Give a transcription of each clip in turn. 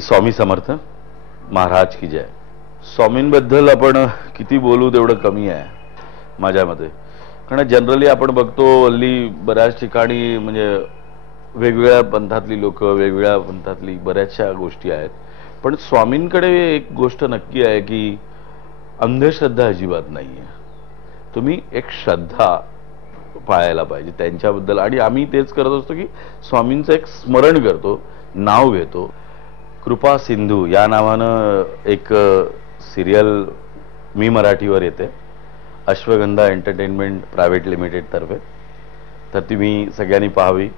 स्वामी समर्थ महाराज की जय. स्वामींबद्दल आपण किती बोलू तेवढं कमी आहे माझ्या मते. कारण जनरली आपण बघतो हल्ली बऱ्याच ठिकाणी म्हणजे वेगवेगळ्या पंथातली लोक, वेगवेगळ्या पंथातली बऱ्याचशा गोष्टी आहेत. पण स्वामींकडे एक गोष्ट नक्की आहे की अंधश्रद्धा अजिबात नाहीये. तुम्ही एक श्रद्धा पाळायला पाहिजे त्यांच्याबद्दल. आणि आम्ही तेच करत असतो की स्वामींचं एक स्मरण करतो, नाव घेतो. कृपा सिंधू या नावानं एक सिरियल मी मराठीवर येते, अश्वगंधा एंटरटेनमेंट प्रायव्हेट लिमिटेड तर्फे. तर तुम्ही सगळ्यांनी पाहावी.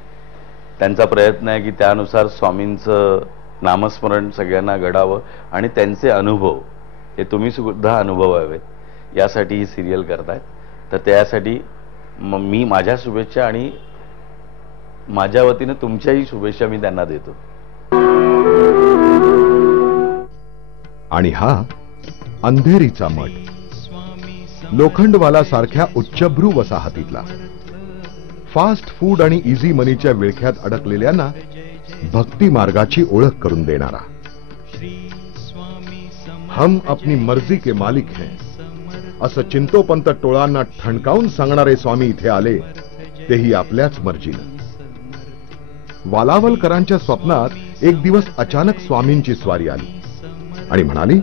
त्यांचा प्रयत्न आहे की त्यानुसार स्वामींचं नामस्मरण सगळ्यांना घडावं आणि त्यांचे अनुभव हे तुम्ही सुद्धा अनुभवावेत यासाठी ही सिरियल करतायत. तर त्यासाठी मी माझ्या शुभेच्छा आणि माझ्या वतीनं तुमच्याही शुभेच्छा मी त्यांना देतो. आणि हा अंधेरीचा मठ, लोखंडवाला सारख्या उच्चभ्रू वसाहतीतला, फास्ट फूड आणि इझी मनीच्या विळख्यात अडकलेल्यांना भक्ती मार्गाची ओळख करून देणारा. हम अपनी मर्जी के मालिक हैं असं चिंतोपंत टोळांना ठणकावून सांगणारे स्वामी इथे आले, तेही आपल्याच मर्जीनं. वालावलकरांच्या स्वप्नात एक दिवस अचानक स्वामींची स्वारी आली आणि म्हणाली,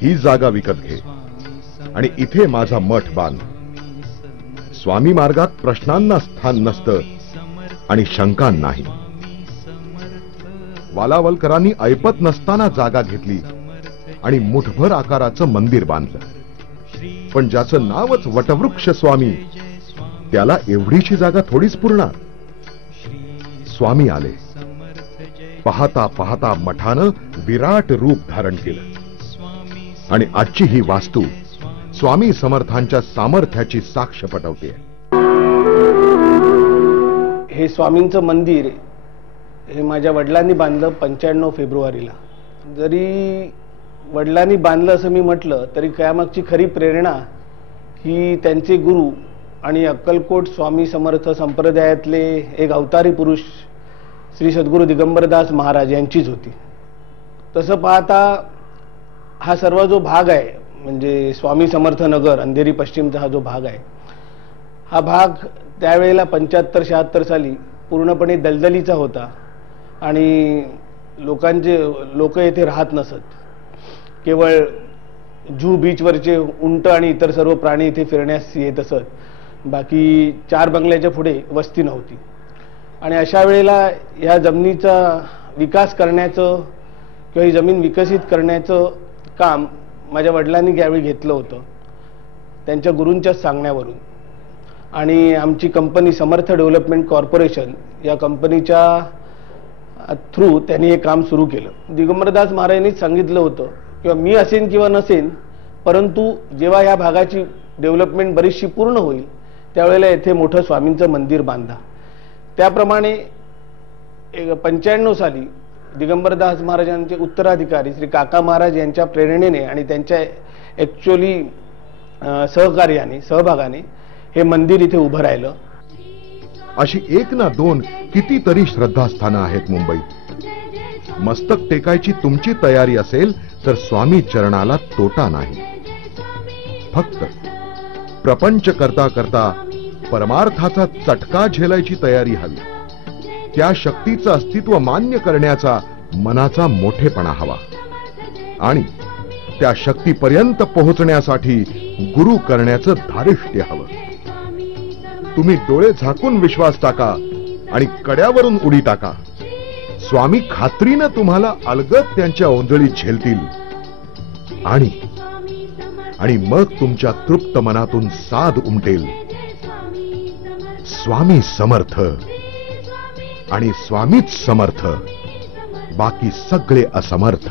ही जागा विकत घे आणि इथे माझा मठ बांध. स्वामी मार्गात प्रश्नांना स्थान नसतं आणि शंका नाही. वालावलकरांनी ऐपत नसताना जागा घेतली आणि मुठभर आकाराचं मंदिर बांधलं. पण ज्याचं नावच वटवृक्ष स्वामी, त्याला एवढीची जागा थोडीच पुरणार. स्वामी आले. पाहता पाहता मठानं विराट रूप धारण केलं आणि आजची ही वास्तू स्वामी समर्थांच्या सामर्थ्याची साक्ष पटवते. हे स्वामींचं मंदिर हे माझ्या वडिलांनी बांधलं 95 फेब्रुवारीला. जरी वडिलांनी बांधलं असं मी म्हटलं तरी त्यामागची खरी प्रेरणा ही त्यांचे गुरु आणि अक्कलकोट स्वामी समर्थ संप्रदायातले एक अवतारी पुरुष श्री सद्गुरू दिगंबरदास महाराज यांचीच होती. तसं पाहता हा सर्व जो भाग आहे म्हणजे स्वामी समर्थ नगर अंधेरी पश्चिमचा हा जो भाग आहे, हा भाग त्यावेळेला 75-76 साली पूर्णपणे दलदलीचा होता आणि लोक येथे राहत नसत. केवळ जू बीचवरचे उंट आणि इतर सर्व प्राणी इथे फिरण्यास येत असत. बाकी 4 बंगल्याच्या पुढे वस्ती नव्हती. आणि अशा वेळेला या जमिनीचा विकास करण्याचं किंवा ही जमीन विकसित करण्याचं काम माझ्या वडिलांनी यावेळी घेतलं होतं त्यांच्या गुरूंच्या सांगण्यावरून. आणि आमची कंपनी समर्थ डेव्हलपमेंट कॉर्पोरेशन या कंपनीच्या थ्रू त्यांनी हे काम सुरू केलं. दिगंबरदास महाराजांनीच सांगितलं होतं किंवा मी असेन किंवा नसेन, परंतु जेव्हा या भागाची डेव्हलपमेंट बरीचशी पूर्ण होईल त्यावेळेला येथे मोठं स्वामींचं मंदिर बांधा. त्याप्रमाणे 95 साली दिगंबरदास महाराजांचे उत्तराधिकारी श्री काका महाराज यांच्या प्रेरणेने आणि त्यांच्या ॲक्च्युअली सहभागाने हे मंदिर इथे उभं राहिलं. अशी एक ना दोन कितीतरी श्रद्धास्थानं आहेत मुंबईत. मस्तक टेकायची तुमची तयारी असेल तर स्वामी चरणाला तोटा नाही. फक्त प्रपंच करता करता परमार्थाचा चटका झेलायची तयारी हवी. त्या शक्तीचं अस्तित्व मान्य करण्याचा मनाचा मोठेपणा हवा आणि त्या शक्तीपर्यंत पोहोचण्यासाठी गुरु करण्याचं धारिष्ट्य हवं. तुम्ही डोळे झाकून विश्वास टाका आणि कड्यावरून उडी टाका. स्वामी खात्रीनं तुम्हाला अलगद त्यांच्या ओंजळीत झेलतील आणि मग तुमच्या तृप्त मनातून साध उमटेल. स्वामी समर्थ आणि स्वामीच समर्थ, बाकी सगळे असमर्थ.